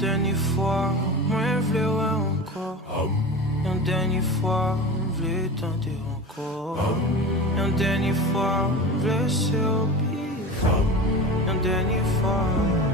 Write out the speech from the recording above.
dernière fois, moi je voulais ouais encore. Une dernière fois, je voulais tenter encore. Une dernière fois, je voulais se oublier. Une dernière fois.